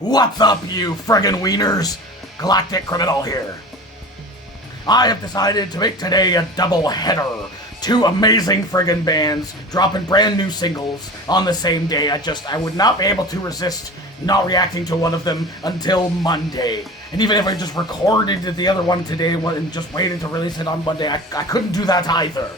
What's up, you friggin' wieners? Galactic Criminal here. I have decided to make today a double header. Two amazing friggin' bands dropping brand new singles on the same day. I would not be able to resist not reacting to one of them until Monday. And even if I just recorded the other one today and just waited to release it on Monday, I couldn't do that either.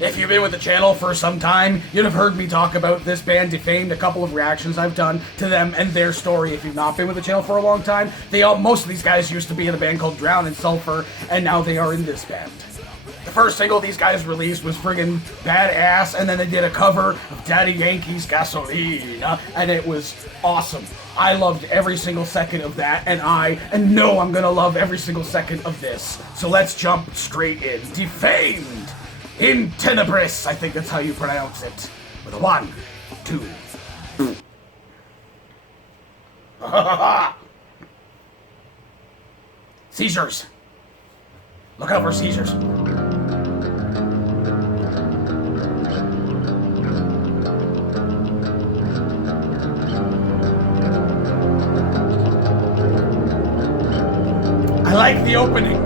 If you've been with the channel for some time, you'd have heard me talk about this band, Defamed, a couple of reactions I've done to them and their story. If you've not been with the channel for a long time, most of these guys used to be in a band called Drown and Sulfur, and now they are in this band. The first single these guys released was friggin' badass, and then they did a cover of Daddy Yankee's Gasolina, and it was awesome. I loved every single second of that, and know I'm gonna love every single second of this. So let's jump straight in. Defamed in Tenebris, I think that's how you pronounce it. With a 1, 2. Seizures. Look out for seizures. I like the opening.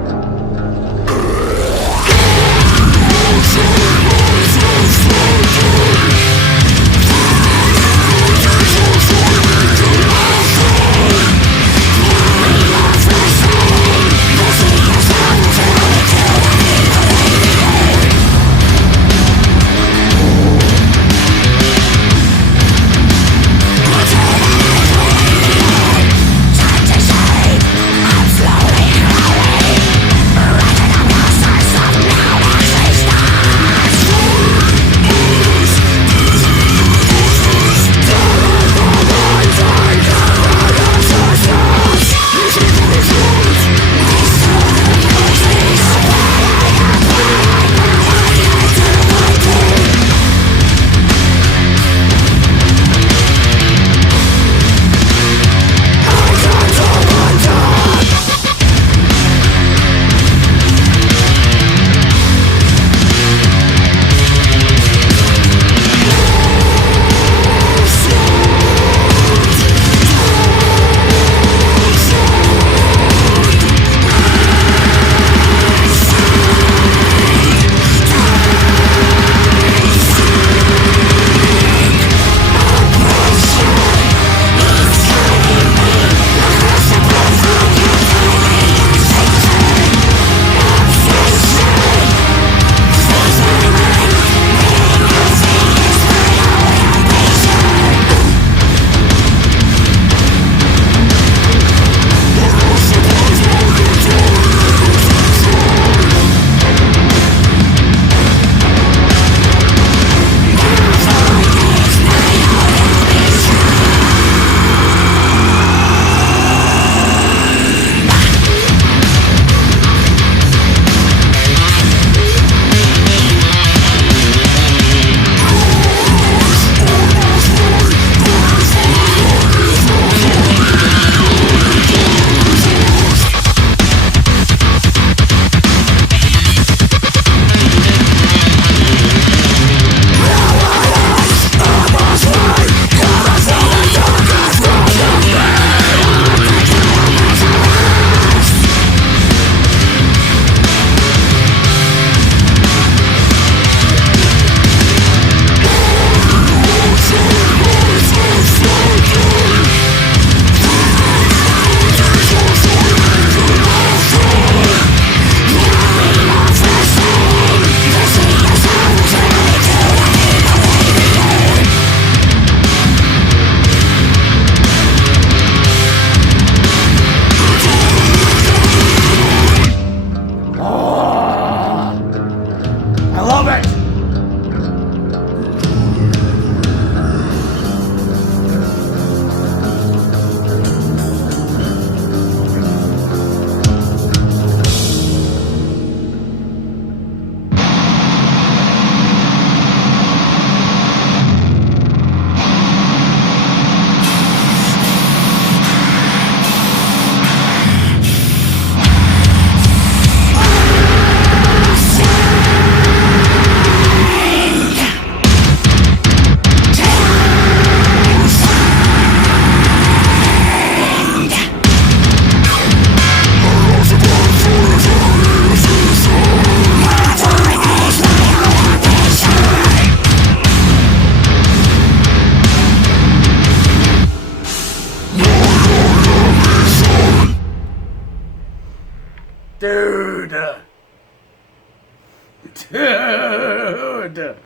Dude!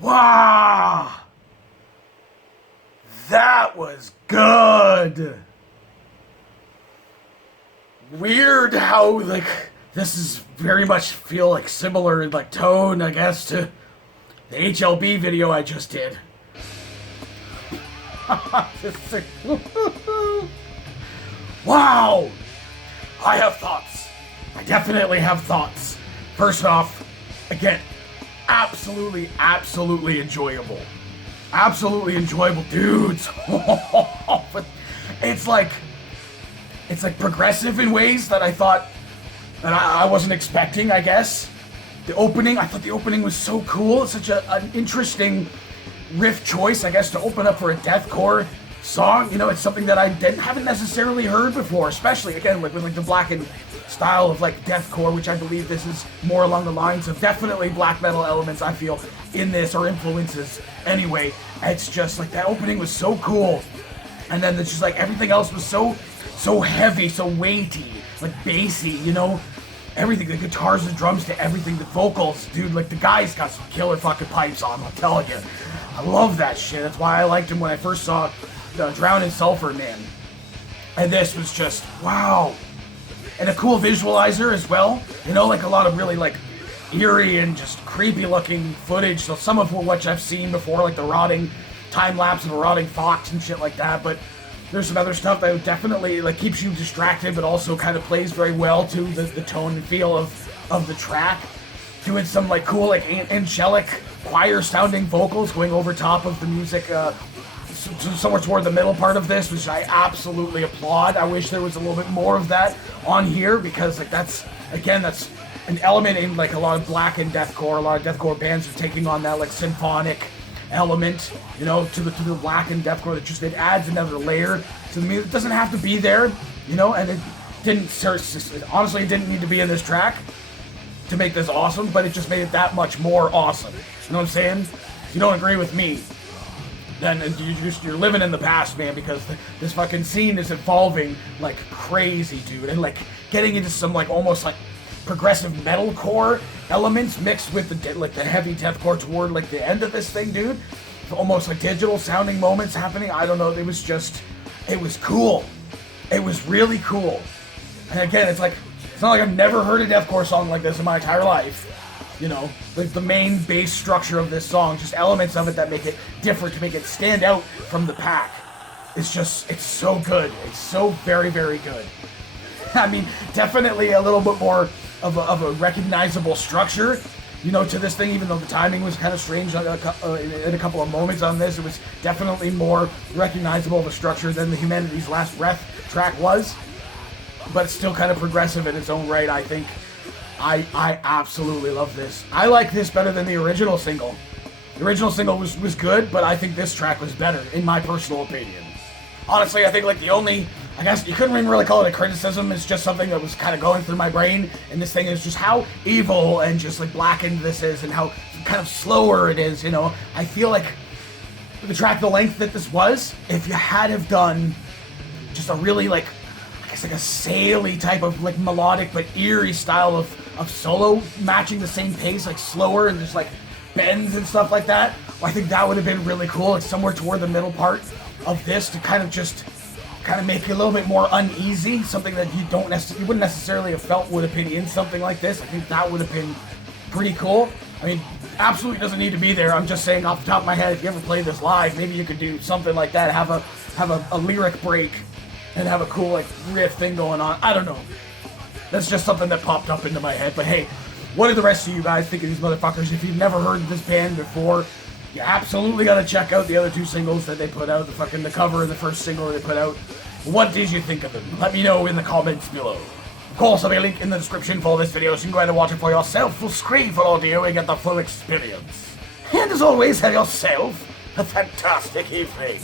Wow! That was good! Weird how, like, this is very much feel like similar in, like, tone, I guess, to the HLB video I just did. Wow! I have thoughts. I definitely have thoughts. First off, again, absolutely enjoyable. Absolutely enjoyable dudes. But it's like progressive in ways that I thought that I wasn't expecting, I guess. I thought the opening was so cool. It's such an interesting riff choice, I guess, to open up for a deathcore song. You know, it's something that I haven't necessarily heard before, especially, again, with like the blackened style of like deathcore, which I believe this is more along the lines of definitely black metal elements, I feel, in this, or influences anyway. It's just like that opening was so cool. And then it's just like everything else was so heavy, so weighty, like bassy, you know? Everything, the guitars, the drums, to everything, the vocals, dude, like the guy's got some killer fucking pipes on, I'm telling you. I love that shit. That's why I liked him when I first saw Drown in Sulphur, man. And this was just, wow. And a cool visualizer as well. You know, like a lot of really like eerie and just creepy looking footage. So some of which I've seen before, like the rotting time lapse of a rotting fox and shit like that. But there's some other stuff that definitely like keeps you distracted, but also kind of plays very well to the tone and feel of the track. Doing some like cool like angelic choir sounding vocals going over top of the music somewhere toward the middle part of this, which I absolutely applaud. I wish there was a little bit more of that on here, because like that's an element in like a lot of black and deathcore. A lot of deathcore bands are taking on that like symphonic element, you know, to the black and deathcore. That just, it adds another layer to the music. It doesn't have to be there, you know, and it honestly, it didn't need to be in this track to make this awesome, but it just made it that much more awesome. You know what I'm saying? If you don't agree with me, then you're living in the past, man, because this fucking scene is evolving like crazy, dude, and like getting into some like almost like progressive metalcore elements mixed with the heavy deathcore toward like the end of this thing, dude. Almost like digital sounding moments happening. I don't know. It was cool. It was really cool. And again, it's not like I've never heard a deathcore song like this in my entire life. You know, like the main bass structure of this song, just elements of it that make it different, to make it stand out from the pack. It's so good. It's so very, very good. I mean, definitely a little bit more of a recognizable structure, you know, to this thing, even though the timing was kind of strange in a couple of moments on this. It was definitely more recognizable of a structure than the Humanity's Last Breath track was, but it's still kind of progressive in its own right, I think. I absolutely love this. I like this better than the original single. The original single was good, but I think this track was better, in my personal opinion. Honestly, I think like the only, I guess you couldn't even really call it a criticism, it's just something that was kind of going through my brain, and this thing is just how evil and just like blackened this is, and how kind of slower it is, you know. I feel like the track, the length that this was, if you had have done just a really like, I guess like a saily type of like melodic but eerie style of solo, matching the same pace, like slower and just like bends and stuff like that, I think that would have been really cool. It's somewhere toward the middle part of this to kind of make you a little bit more uneasy, something that you wouldn't necessarily have felt would have been in something like this. I think that would have been pretty cool. I mean, absolutely doesn't need to be there. I'm just saying off the top of my head, if you ever play this live, maybe you could do something like that, have a lyric break and have a cool like riff thing going on. I don't know. That's just something that popped up into my head. But hey, what do the rest of you guys think of these motherfuckers? If you've never heard this band before, you absolutely gotta check out the other two singles that they put out, the cover and the first single they put out. What did you think of them? Let me know in the comments below. Of course, I'll be a link in the description for this video, so you can go ahead and watch it for yourself, full screen for audio, and get the full experience. And as always, have yourself a fantastic evening.